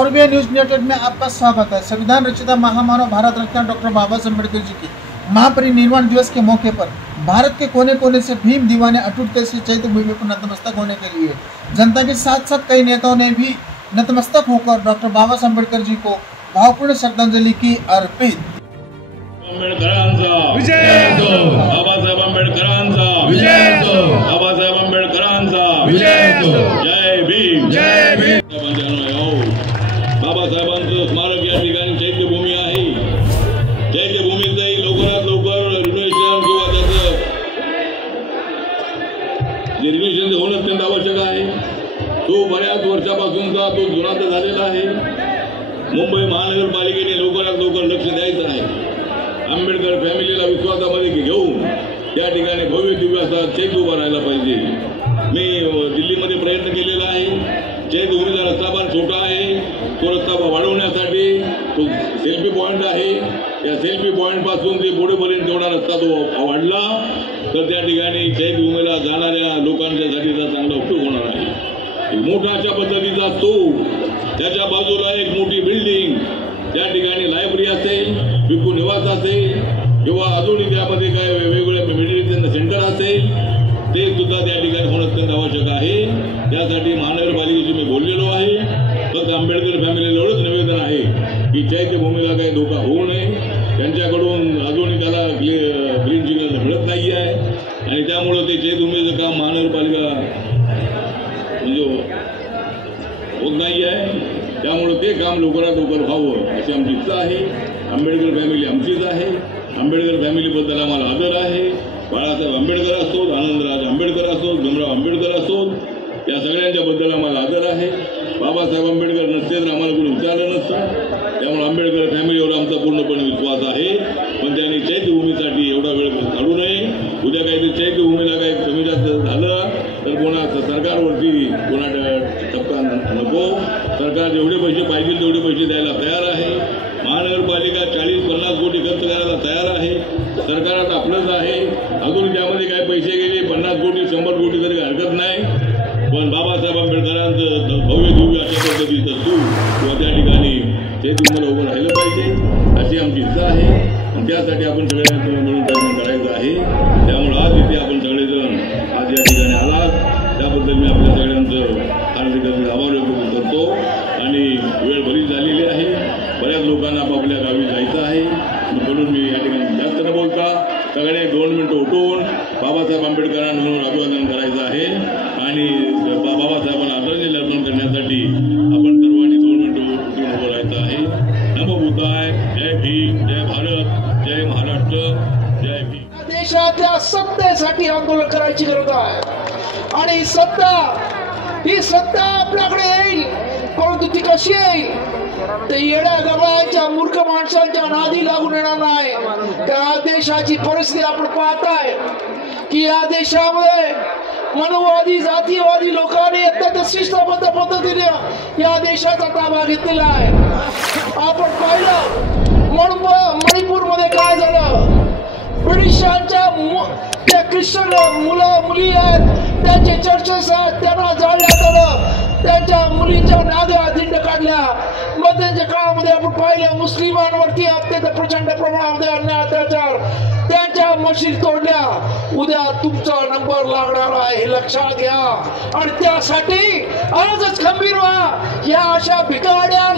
और भी news network में आपका स्वागत है। संविधान रचिता महामानव भारत रत्न डॉक्टर बाबा साहेब अम्बेडकर जी की महापरिनिर्वाण दिवस के मौके पर भारत के कोने कोने से भीम दीवाने अटूटते से चैत्य भूमि पर नतमस्तक होने के लिए जनता के साथ साथ कई नेताओं ने भी नतमस्तक होकर डॉक्टर बाबा साहेब अम्बेडकर जी को भावपूर्ण श्रद्धांजलि की अर्पित। बाबासाहेब आंबेडकरांचा विजय असो, बाबासाहेब आंबेडकरांचा विजय असो, जय भीम जय भीम। बाबासाहेबांचं स्मारक या ठिकाणी चैत्यभूमी आहे। चैत्यभूमीचंही लवकरात लवकर रिनोव्हेशन किंवा त्याचं रिनोव्हेशन होणं अत्यंत आवश्यक आहे। तो बऱ्याच वर्षापासूनचा तो जुना तर झालेला आहे। मुंबई महानगरपालिकेने लवकरात लवकर लक्ष द्यायचं आहे। आंबेडकर फॅमिलीला विश्वासामध्ये घेऊन त्या ठिकाणी भव्य दिव्य असा चैत्य उभा राहायला पाहिजे। मी दिल्लीमध्ये प्रयत्न केलेला आहे। चैत्यभूमीचा रस्ता पण छोटा आहे, तो रस्ता वाढवण्यासाठी तो सेल्फी पॉईंट आहे। या सेल्फी पॉईंट पासून ते पुढेपर्यंत तेवढा रस्ता तो वाढला तर त्या ठिकाणी चैत्यभूमीला जाणाऱ्या लोकांच्यासाठी त्याचा चांगला उपयोग होणार आहे। मोठा अशा पद्धतीचा तो त्याच्या बाजूला एक मोठी बिल्डिंग, त्या ठिकाणी लायब्ररी असेल, भिक्खू निवास असेल किंवा अजूनही त्यामध्ये काय वेगवेगळे मेडिटेशन सेंटर असेल, ते सुद्धा त्या ठिकाणी होणं अत्यंत आवश्यक आहे। त्यासाठी महानगरपालिकेशी मी बोललेलो आहे। फक्त आंबेडकर फॅमिलीला एवढंच निवेदन आहे की चैत्यभूमीला काही धोका होऊ नये। त्यांच्याकडून अजूनही त्याला ग्रीन सिग्नल मिळत नाही आहे आणि त्यामुळं ते चैत्यभूमीचं काम महानगरपालिका म्हणजे होत नाही आहे। त्यामुळे ते काम लवकरात लवकर व्हावं अशी आमची इच्छा आहे। आंबेडकर फॅमिली आमचीच आहे। आंबेडकर फॅमिलीबद्दल आम्हाला आदर आहे। बाळासाहेब आंबेडकर असोत, आनंदराज आंबेडकर असोत, भीमराव आंबेडकर असोत, या सगळ्यांच्या बद्दल आम्हाला आदर आहे। बाबासाहेब आंबेडकर नसते तर आम्हाला कोणी विचारलं नसतं। त्यामुळे आंबेडकर फॅमिलीवर आमचा पूर्णपणे विश्वास आहे। पण त्यांनी चैत्यभूमीसाठी एवढा वेळ काढू नये। उद्या काहीतरी चैत्यभूमीला काही कमी जास्त झालं तर कोणा सरकारवरती कोणा टप्पा नको। सरकार जेवढे पैसे पाहिजे तेवढे पैसे द्यायला तयार आहे। महानगरपालिका 40-50 कोटी खर्च करायला तयार आहे। सरकारात आपलंच आहे। अजून त्यामध्ये काय पैसे गेले 50 कोटी 100 कोटी तरी हरकत नाही। पण बाबासाहेब आंबेडकरांचं भव्य दिव्य अशा पद्धतीचं तू किंवा त्या ठिकाणी ते तुम्हाला उभं राहिलं पाहिजे अशी आमची इच्छा आहे आणि त्यासाठी आपण सगळ्यांना मिळून प्रयत्न करायचा आहे। त्यामुळे आज इथे आपण सगळेजण आज या ठिकाणी आलात त्याबद्दल मी आपल्या सगळ्यांचं हार्दिक आभार व्यक्त करतो आणि वेळ बरीच झालेली आहे। बऱ्याच लोकांना आपापल्या गावी जायचं आहे म्हणून मी या ठिकाणी जास्त न बोलता सगळे 2 मिनिटं उठवून बाबासाहेब आंबेडकरांना अभिवादन करायचं आहे आणि बाबासाहेबांना आदरांजली अर्पण करण्यासाठी आपण सर्वांनी 2 मिनिटं उठून उभं राहायचं आहे। नमो बुद्धाय, जय भीम, जय भारत, जय महाराष्ट्र, जय भीम। देशाच्या सत्तेसाठी आंदोलन करायची गरज आहे आणि ही सत्ता आपल्याकडे येईल, परंतु ती कशी येईल ते येड्या गबाळांच्या मूर्ख माणसांच्या नादी लागून येणार नाही। त्या देशाची परिस्थिती आपण पाहताय की या देशामध्ये मनोवादी जातीवादी लोकांनी अत्यंत शिस्तबद्ध पद्धतीने या देशाचा ताबा घेतलेला आहे। आपण पाहिलं मणिपूरमध्ये काय झालं। ब्रिटिशांच्या त्या ख्रिश्चन मुलं मुली आहेत त्यांचे चर्चेस आहेत, त्यांना जाळण्यात आलं, त्यांच्या मुलींच्या नाग्या दिंड काढल्या। मध्यंच्या काळामध्ये आपण पाहिलं मुस्लिमांवरती अत्यंत प्रचंड प्रमाणामध्ये अन्याय अत्याचार, त्यांच्या मशीद तोडल्या। उद्या तुमचा नंबर लागणार आहे हे लक्षात घ्या आणि त्यासाठी आजच खंबीर व्हा। या अशा भिकाड्या